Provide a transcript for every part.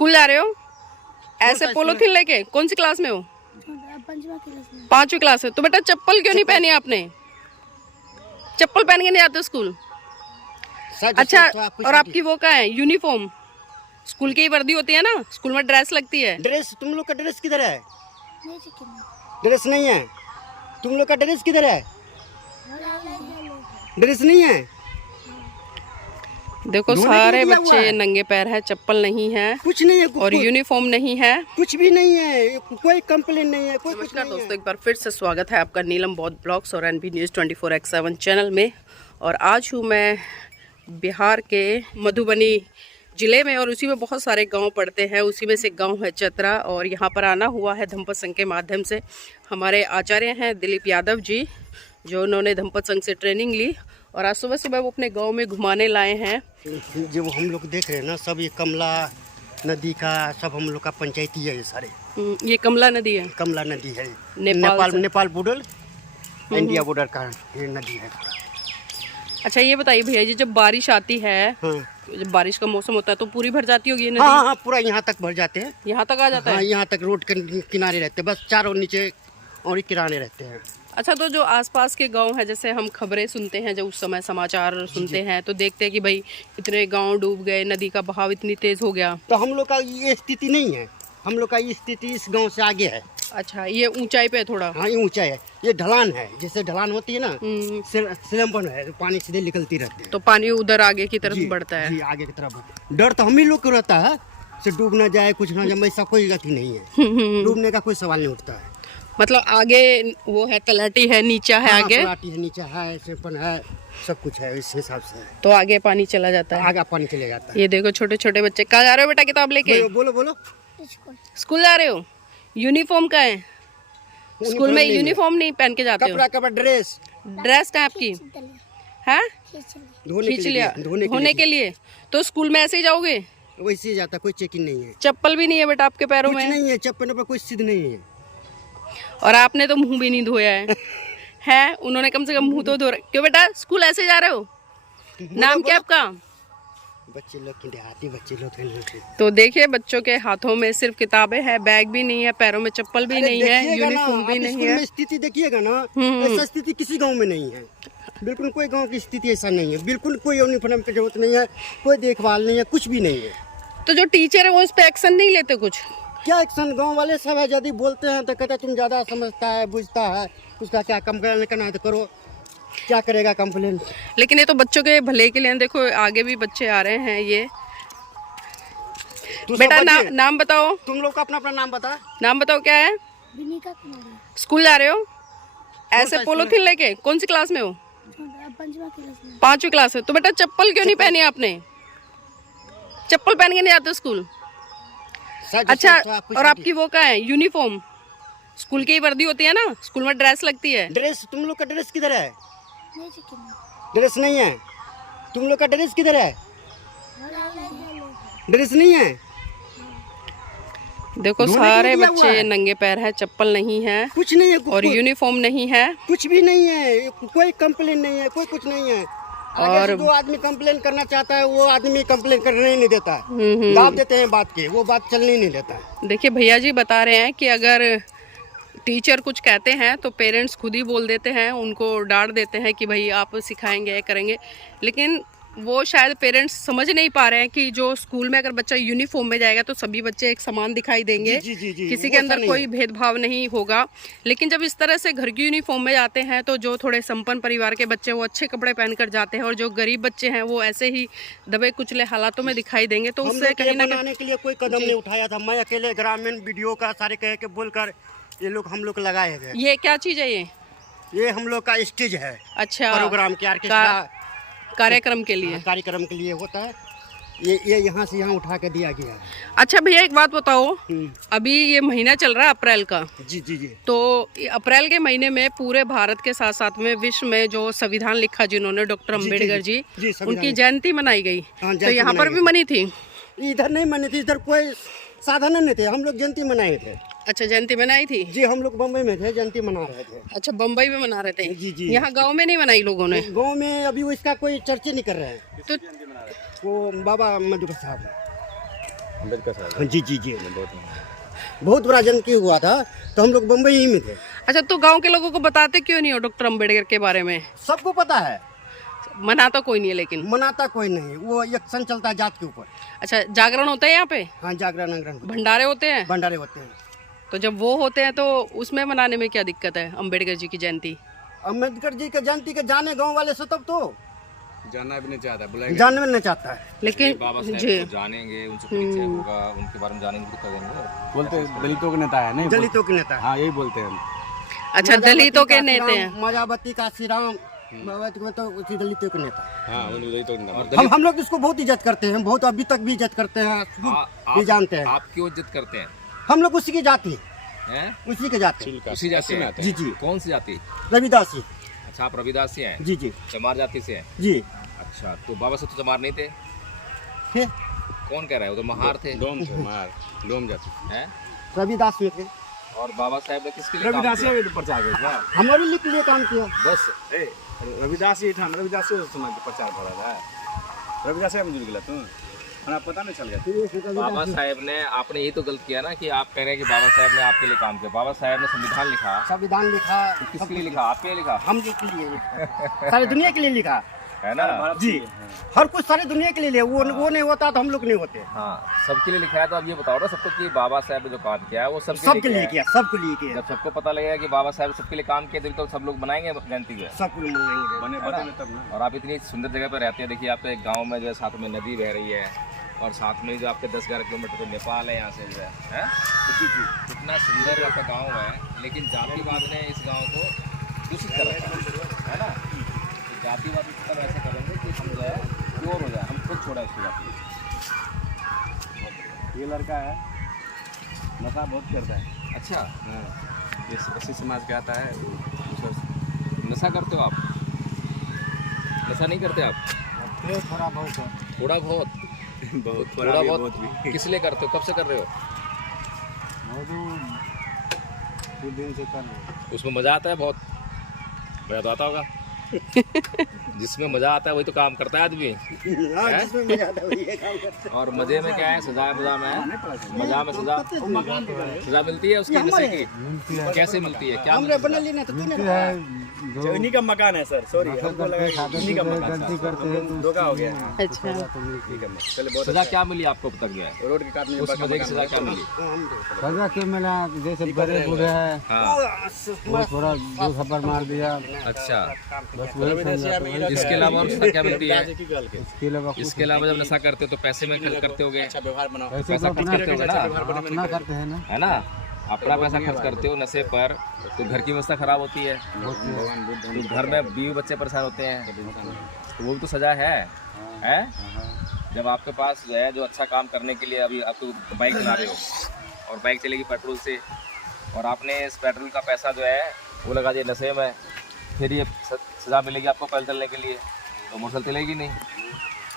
School जा रहे हो ऐसे पॉलिथीन लेके? कौन सी क्लास में हो? 5वीं क्लास में। तो बेटा चप्पल क्यों नहीं पहनी आपने? चप्पल पहन के नहीं आते स्कूल? अच्छा, और आपकी वो क्या है यूनिफॉर्म? स्कूल की वर्दी होती है ना, स्कूल में ड्रेस लगती है। ड्रेस तुम लोग का ड्रेस किधर है? ड्रेस नहीं है। तुम लोग का ड्रेस किधर है? ड्रेस नहीं है। देखो सारे बच्चे नंगे पैर है, चप्पल नहीं है, कुछ नहीं है और यूनिफॉर्म नहीं है, कुछ भी नहीं है, कोई कंप्लेन नहीं है, कोई कुछ नहीं है। दोस्तों एक बार फिर से स्वागत है आपका नीलम बौद्ध ब्लॉग्स और एनबी न्यूज़ 24x7 चैनल में। और आज हूँ मैं बिहार के मधुबनी ज़िले में, और उसी में बहुत सारे गांव पड़ते हैं। उसी में से एक गांव है चतरा, और यहाँ पर आना हुआ है धम्पत संघ के माध्यम से। हमारे आचार्य हैं दिलीप यादव जी, जो उन्होंने धम्पत संघ से ट्रेनिंग ली, और आज सुबह सुबह वो अपने गांव में घुमाने लाए हैं। जो हम लोग देख रहे हैं ना, सब ये कमला नदी का सब हम लोग का पंचायती है। ये सारे ये कमला नदी है, कमला नदी है, नेपाल बॉर्डर, इंडिया बॉर्डर का ये नदी है। अच्छा ये बताइए भैया जी, जब बारिश आती है, जब बारिश का मौसम होता है तो पूरी भर जाती होगी ये नदी? हाँ, पूरा यहाँ तक भर जाते हैं। यहाँ तक आ जाता है? यहाँ तक रोड के किनारे रहते हैं, बस चारों नीचे और ही किनारे रहते हैं। अच्छा, तो जो आसपास के गांव हैं, जैसे हम खबरें सुनते हैं, जब उस समय समाचार सुनते हैं तो देखते हैं कि भाई इतने गांव डूब गए, नदी का बहाव इतनी तेज हो गया। तो हम लोग का ये स्थिति नहीं है, हम लोग का ये स्थिति इस गांव से आगे है। अच्छा, ये ऊंचाई पे है थोड़ा? हाँ, ये ऊंचाई है, ये ढलान है, जैसे ढलान होती है ना, सिलम्बन है, पानी सीधे निकलती रहती है, तो पानी उधर आगे की तरफ बढ़ता है। जी, आगे की तरफ। डर तो हम ही लोग को रहता है से डूब ना जाए, कुछ ना जाए, ऐसा कोई गति नहीं है। डूबने का कोई सवाल नहीं उठता है। मतलब आगे वो है, तलाटी है, नीचा है, आगे तलाटी है, नीचा है, सिरपन है, सब कुछ है, इस हिसाब से तो आगे पानी चला जाता है। आगे पानी चले जाता है। ये देखो छोटे छोटे बच्चे। कहाँ जा रहे हो बेटा किताब लेके? बोलो। स्कूल जा रहे हो? यूनिफॉर्म का है? स्कूल में यूनिफॉर्म नहीं पहन के जाते हो? कपड़ा ड्रेस कहाँ आपकी है? खींच लिया धोने के लिए। तो स्कूल में ऐसे ही जाओगे? वैसे ही जाता, कोई चेकिंग नहीं है। चप्पल भी नहीं है बेटा आपके पैरों में? नहीं है, चप्पल पर कोई सिद्ध नहीं है। और आपने तो मुंह भी नहीं धोया है। हैं? उन्होंने कम से कम मुंह तो धो रहे। क्यों बेटा स्कूल ऐसे जा रहे हो? नाम क्या आपका? बच्चे लोग की देहाती बच्चे लोग हैं। तो देखिए बच्चों के हाथों में सिर्फ किताबें हैं, बैग भी नहीं है, पैरों में चप्पल भी नहीं है, यूनिफॉर्म भी नहीं है। स्थिति देखिएगा ना, ऐसा स्थिति किसी गांव में नहीं है। बिल्कुल कोई गांव की स्थिति ऐसा नहीं है। बिल्कुल कोई यूनिफॉर्म की जरूरत नहीं है, कोई देखभाल नहीं है, कुछ भी नहीं है। तो जो टीचर है वो इस पे एक्शन नहीं लेते कुछ? क्या एक्शन? गांव वाले सब है, यदि बोलते हैं तो कहते तुम ज्यादा समझता है, बुझता है, उसका क्या कंप्लेन करना है तो करो, क्या करेगा कंप्लेन। लेकिन ये तो बच्चों के भले के लिए। देखो आगे भी बच्चे आ रहे हैं। ये बेटा नाम बताओ। तुम लोग का अपना नाम बता। नाम बताओ क्या है? स्कूल जा रहे हो ऐसे पॉलिथीन लेके? कौन सी क्लास में हो? 5वीं क्लास में। तो बेटा चप्पल क्यों नहीं पहनी आपने? चप्पल पहन के नहीं आते स्कूल? अच्छा, और आपकी वो क्या है यूनिफॉर्म? स्कूल की वर्दी होती है ना, स्कूल में ड्रेस लगती है। ड्रेस तुम लोग का ड्रेस किधर है? ड्रेस नहीं है। तुम लोग का ड्रेस किधर है? ड्रेस नहीं है। देखो सारे बच्चे नंगे पैर है, चप्पल नहीं है, कुछ नहीं है, और यूनिफॉर्म नहीं है, कुछ भी नहीं है, कोई कंप्लेन नहीं है, कोई कुछ नहीं है। और जो आदमी कंप्लेन करना चाहता है वो आदमी कंप्लेन करने ही नहीं देता है। दाब देते हैं बात के, वो बात चलने ही नहीं देता है। देखिए भैया जी बता रहे हैं कि अगर टीचर कुछ कहते हैं तो पेरेंट्स खुद ही बोल देते हैं, उनको डांट देते हैं कि भाई आप सिखाएंगे करेंगे। लेकिन वो शायद पेरेंट्स समझ नहीं पा रहे हैं कि जो स्कूल में अगर बच्चा यूनिफॉर्म में जाएगा तो सभी बच्चे एक समान दिखाई देंगे। जी, किसी के अंदर कोई भेदभाव नहीं होगा। लेकिन जब इस तरह से घर की यूनिफॉर्म में जाते हैं तो जो थोड़े संपन्न परिवार के बच्चे वो अच्छे कपड़े पहनकर जाते हैं, और जो गरीब बच्चे हैं वो ऐसे ही दबे कुचले हालातों में दिखाई देंगे। तो उससे कहीं ना कहीं के लिए कोई कदम नहीं उठाया था। मैं अकेले ग्रामीण वीडियो का सारे कह के बोलकर ये लोग हम लोग लगाए थे। ये क्या चीज है? ये हम लोग का स्टेज है। अच्छा, प्रोग्राम के कार्यक्रम के लिए होता है। ये यहाँ से यहाँ उठा के दिया गया है। अच्छा भैया एक बात बताओ, अभी ये महीना चल रहा है अप्रैल का। जी। तो अप्रैल के महीने में पूरे भारत के साथ साथ में विश्व में जो संविधान लिखा जिन्होंने, डॉक्टर अम्बेडकर जी, उनकी जयंती मनाई गई। तो यहाँ पर भी मनी थी? इधर नहीं मनी थी, इधर कोई साधन नहीं थे, हम लोग जयंती मनाए थे। अच्छा, जयंती मनाई थी? जी, हम लोग बम्बई में थे, जयंती मना रहे थे। अच्छा, बम्बई में मना रहे थे? जी। यहाँ गांव में नहीं मनाई लोगों ने? गांव में अभी इसका कोई चर्चा नहीं कर रहे हैं। तो वो बाबा मधुकर साहब, अम्बेडकर साहब हाँ, जी जी जी बहुत बड़ा जनकी हुआ था, तो हम लोग बम्बई ही में थे। अच्छा, तो गांव के लोगों को बताते क्यों नहीं हो डॉक्टर अंबेडकर के बारे में? सबको पता है, मनाता कोई नहीं है लेकिन। मनाता कोई नहीं, वो एक्शन चलता है जात के ऊपर। अच्छा, जागरण होता है यहाँ पे? हाँ, जागरण अंगरण भंडारे होते हैं? भंडारे होते हैं। तो जब वो होते हैं तो उसमें मनाने में क्या दिक्कत है अम्बेडकर जी की जयंती? अम्बेडकर जी के जयंती के जाने गांव वाले से तब तो जानना भी नहीं चाहता, बुलाएंगे जानने नहीं चाहता है, लेकिन बाबा जी साहब को जानेंगे, उनसे परिचय होगा, उनके बारे में जानेंगे तो करेंगे। बोलते दलितों के नेता है, नहीं दलितों के नेता है। हाँ यही बोलते हैं। अच्छा, दलितों के नेता हैं। मायावती काशीराम में तो उसी दलितों के नेता है। हाँ उन दलितों के नेता। हम लोग इसको बहुत इज्जत करते हैं, बहुत अभी तक भी इज्जत करते हैं, भी जानते हैं। आप क्यों इज्जत करते हैं? हम लोग उसी की जाति हैं? उसी के जाति उसी जाति में आते जी हैं? जी कौन सी जाति? रविदासी अच्छा, आप रविदास से हैं? जी जी चमार जाति से हैं? जी। अच्छा, तो बाबा साहब तो चमार नहीं थे? थे कौन कह रहा है? वो तो महार थे। डोम जाति हैं? रविदास में थे। और बाबा साहब ने किसके लिए काम किया? प्रचार हमारे लिए काम किया। बस रविदास ही ठान रविदास समाज के प्रचार हो रहा है। रविदास में जुड़ गया तू पता नहीं चल गया। बाबा साहब ने, आपने यही तो गलत किया ना कि आप कह रहे हैं कि बाबा साहब ने आपके लिए काम किया। बाबा साहब ने संविधान लिखा, संविधान लिखा, किसके लिए लिखा? आपके लिए लिखा? हम के लिए लिखा, सारी दुनिया के लिए लिखा है ना? जी, हर कुछ सारी दुनिया के लिए। वो नहीं होता तो हम लोग नहीं होते। हाँ, सबके लिए लिखा है। तो अब ये बताओ ना सबको कि बाबा साहब ने जो काम किया है वो सबके लिए किया, सबके लिए किया। जब सबको पता लगेगा कि बाबा साहब सबके लिए काम किया तो सब लोग बनाएंगे जयंती जो है, सबको मनाएंगे। बने बदले तब ना। और आप इतनी सुंदर जगह पर रहते हैं। देखिए आपके गांव में जो है साथ में नदी बह रही है, और साथ में जो आपके 10-11 किलोमीटर तो नेपाल है यहाँ से जो है? कितना सुंदर आपका गांव है, लेकिन जातिवाद ने इस गांव को दूषित कर रखा है ना? तो जातिवाद इस तरह ऐसे करेंगे कि हम जो है प्योर हो जाए, हम खुद छोड़ा इसकी बात। ये लड़का है नशा बहुत करता है। अच्छा, ये इसी समाज का आता है। नशा करते हो आप? नशा नहीं करते आप? थोड़ा बहुत थोड़ा बहुत बहुत थोड़ा बहुत किस लिए करते हो? कब से कर रहे हो? कुछ दिन से कर रहे। उसमें मज़ा आता है बहुत? मज़ा तो आता होगा। जिसमें मज़ा आता है वही तो काम करता है आदमी। जिसमें मजा आता है वही काम करते हैं। और मज़े में क्या है? सजा मज़ा में है। मज़ा में सजा मिलती है उसकी नशे की? कैसे मिलती है? क्या हमरे बना लेना तो तूने इन्हीं का मकान है सर, सॉरी हमको लगा इन्हीं का मकान है। धोखा हो गया। अच्छा, ठीक है, चलो बहुत सजा क्या मिली आपको अब तक जो है? रोड के काटने उस मज़े की सजा क्या मिली? सजा के मिला, जैसे बड़े बूढ़े हैं हाँ, वो थोड़ा दो थप्पड़ मार दिया, अच्छा। बस वही समझा। इसके अलावा और सजा क्या मिलती है? इसके अलावा इसके अलावा जब नशा करते हो तो पैसे में खर्च करते होगे, ऐसे पैसा तो खर्च अपना करते होगे ना? अपना करते हैं ना। है ना? अपना पैसा खर्च करते हो नशे पर, तो घर की व्यवस्था खराब होती है, तो घर में बीवी बच्चे परेशान होते हैं, तो वो भी तो सजा है? जब आपके पास जो है जो अच्छा काम करने के लिए, अभी आप तो बाइक चला रहे हो और बाइक चलेगी पेट्रोल से, और आपने इस पेट्रोल का पैसा जो है वो लगा दिया नशे में, फिर ये सज़ा मिलेगी आपको पैदल चलने के लिए, तो मोटरसाइकिल चलेगी नहीं।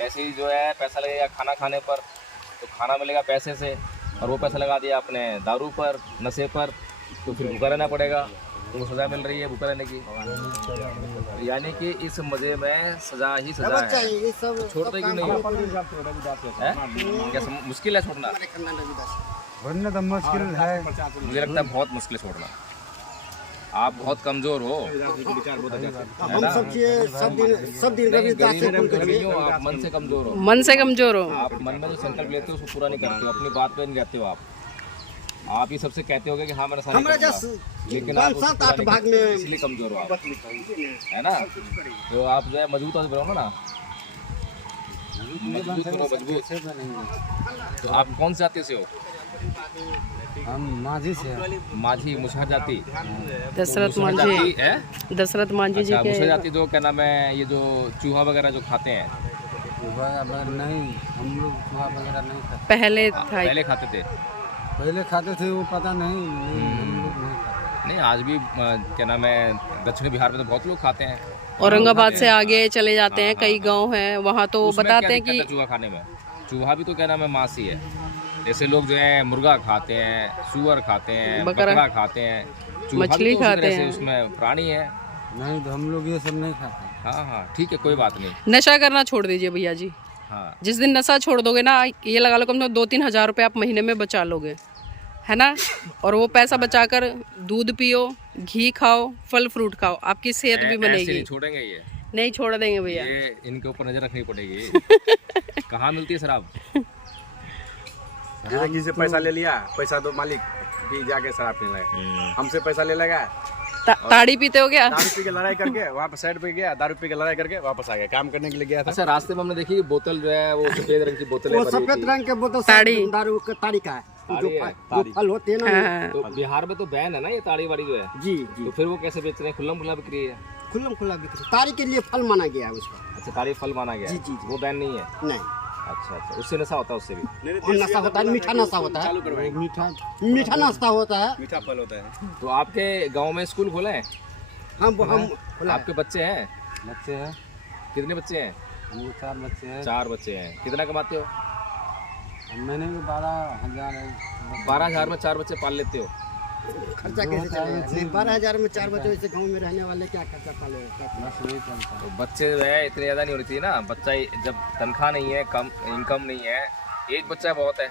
ऐसे ही जो है पैसा लगेगा खाना खाने पर, तो खाना मिलेगा पैसे से, और वो पैसा लगा दिया अपने दारू पर, नशे पर, तो फिर भूखा रहना पड़ेगा, तो वो सज़ा मिल रही है भूखा रहने की। यानी कि इस मज़े में सज़ा ही सज़ा है। ये सब छोड़ते क्यों नहीं हो? क्या मुश्किल है छोड़ना? वरना तो मुश्किल है। मुझे लगता है बहुत मुश्किल है छोड़ना। आप बहुत कमज़ोर हो। हम सब दिन रविदास से गरीब नहीं हो, आप मन से कमज़ोर हो। मन से कमजोर हो। आप मन में जो संकल्प लेते हो उसको पूरा नहीं करते हो, अपनी बात पे नहीं रहते हो। आप ही सबसे कहते होगे कि हाँ मैंने हमारा लेकिन आप उसको 7-8 पूरा भाग नहीं में करते, इसलिए कमज़ोर हो आप, है ना? तो आप जो है मजबूत हो रहो ना, मजबूत करो, मजबूत। तो आप कौन से जाति से हो? हम माझी से हैं। माझी, मुसहर जाति? दशरथ मुसहर मांझी, जाति है? दशरथ मांझी जी अच्छा, मुसहर के जाति जो क्या नाम है, ये जो चूहा वगैरह जो खाते हैं? नहीं, हम लोग चूहा वगैरह नहीं खाते। पहले था। पहले खाते थे? पहले खाते थे, वो पता नहीं, हम लोग नहीं खाते। नहीं, आज भी क्या नाम है दक्षिण बिहार में तो बहुत लोग खाते हैं। औरंगाबाद से आगे चले जाते हैं, कई गांव हैं वहाँ तो उसमें बताते क्या हैं दिक्कत कि है चूहा खाने में? चूहा भी तो क्या नाम है मांस ही है। जैसे लोग जो है मुर्गा खाते हैं, सुअर खाते हैं, बकरा खाते हैं, चूहा मछली भी तो उसी खाते तरह से हैं। उसमें प्राणी है। नहीं तो हम लोग ये सब नहीं खाते। हाँ हाँ, ठीक है, कोई बात नहीं। नशा करना छोड़ दीजिए भैया जी। हाँ जिस दिन नशा छोड़ दोगे ना, ये लगा लो कम से कम 2-3 हज़ार रुपये आप महीने में बचा लोगे, है ना। और वो पैसा बचाकर दूध पियो, घी खाओ, फल फ्रूट खाओ, आपकी सेहत भी ऐसे बनेगी। नहीं छोड़ेंगे ये, नहीं छोड़ देंगे भैया। ये इनके ऊपर नजर रखनी पड़ेगी। कहाँ मिलती है शराब? जैसे किसी से पैसा ले लिया, पैसा दो मालिक, भी जाके शराब पीने लगे, हमसे पैसा ले लेगा, ताड़ी पीते हो क्या? दारू पी के लड़ाई करके वहाँ पे साइड पे गया, दारू पी के लड़ाई करके वापस आ गया, काम करने के लिए गया था। अच्छा, रास्ते में हमने देखी बोतल जो है वो सफेद रंग की बोतल वो सफेद रंग के बोतल ताड़ी। दारू का ताड़ी का है, जो ताड़ी है, जो फल होते हैं ना। हाँ। तो बिहार में तो बैन है ना ये ताड़ी वाड़ी जो है, जी तो जी, फिर वो कैसे बेच रहे हैं? खुल्लम खुल्ला बिक्री है। खुल्लम खुल्ला बिक्री, ताड़ी के लिए फल माना गया है उसका। अच्छा, ताड़ी फल माना गया है। जी, जी, जी। वो बैन नहीं है। नहीं, अच्छा अच्छा, उससे नशा होता है उससे भी। और नशा होता है, मीठा नशा होता है, मीठा नाश्ता होता है। मीठा फल होता है। तो आपके गांव में स्कूल खोले हैं? हम खुला है। आपके बच्चे हैं? बच्चे हैं, कितने बच्चे हैं? वो 4 बच्चे हैं। 4 बच्चे हैं। कितना कमाते हो? मैंने भी 12,000 है। 12,000 में 4 बच्चे पाल लेते हो? खर्चा कैसे चलेगा? 12,000 में 4 बच्चे, इसे गांव में रहने वाले क्या खर्चा पालेगा? बस वही चलता है। तो बच्चे जो है इतने ज़्यादा नहीं होनी चाहिए ना। बच्चा जब तनख्वाह नहीं है, कम इनकम नहीं है, एक बच्चा बहुत है।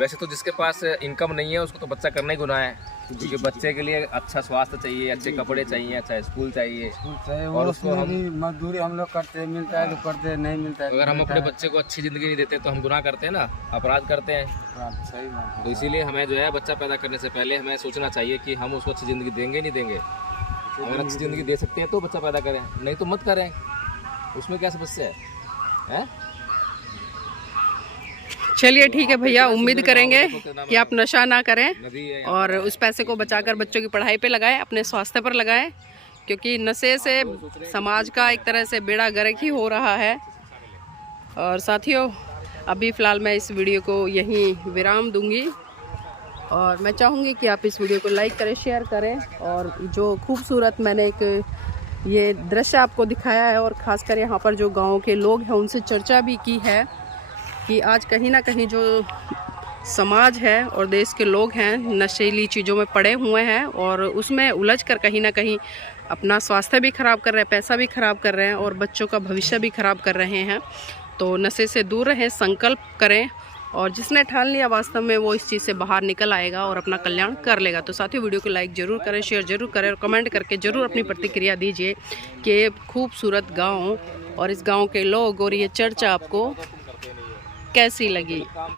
वैसे तो जिसके पास इनकम नहीं है उसको तो बच्चा करना ही गुनाह है, क्योंकि बच्चे के लिए अच्छा स्वास्थ्य चाहिए, अच्छे कपड़े चाहिए, अच्छा स्कूल चाहिए। चाहे और वो उसको उसमें हम- भी मजदूरी हम लोग करते हैं, मिलता है तो करते हैं, नहीं मिलता है तो अगर हम मिलता अपने है। बच्चे को अच्छी ज़िंदगी नहीं देते तो हम गुनाह करते हैं ना, अपराध करते हैं। बात सही बात है। तो इसीलिए हमें जो है बच्चा पैदा करने से पहले हमें सोचना चाहिए कि हम उसको अच्छी ज़िंदगी देंगे नहीं देंगे। अगर अच्छी ज़िंदगी दे सकते हैं तो बच्चा पैदा करें, नहीं तो मत करें। उसमें क्या समस्या है, हैं? चलिए ठीक है भैया, उम्मीद करेंगे कि आप नशा ना करें नदी है, और उस पैसे को बचाकर बच्चों की पढ़ाई पे लगाएं, अपने स्वास्थ्य पर लगाएं, क्योंकि नशे से समाज का एक तरह से बेड़ा गर्क ही हो रहा है। और साथियों, अभी फ़िलहाल मैं इस वीडियो को यहीं विराम दूंगी और मैं चाहूँगी कि आप इस वीडियो को लाइक करें, शेयर करें। और जो खूबसूरत मैंने एक ये दृश्य आपको दिखाया है और ख़ासकर यहाँ पर जो गाँव के लोग हैं उनसे चर्चा भी की है कि आज कहीं ना कहीं जो समाज है और देश के लोग हैं नशीली चीज़ों में पड़े हुए हैं और उसमें उलझ कर कहीं ना कहीं अपना स्वास्थ्य भी ख़राब कर रहे हैं, पैसा भी ख़राब कर रहे हैं और बच्चों का भविष्य भी ख़राब कर रहे हैं। तो नशे से दूर रहें, संकल्प करें और जिसने ठान लिया वास्तव में वो इस चीज़ से बाहर निकल आएगा और अपना कल्याण कर लेगा। तो साथियों, वीडियो को लाइक ज़रूर करें, शेयर ज़रूर करें और कमेंट करके ज़रूर अपनी प्रतिक्रिया दीजिए कि ये खूबसूरत गाँव और इस गाँव के लोग और ये चर्चा आपको कैसी लगी।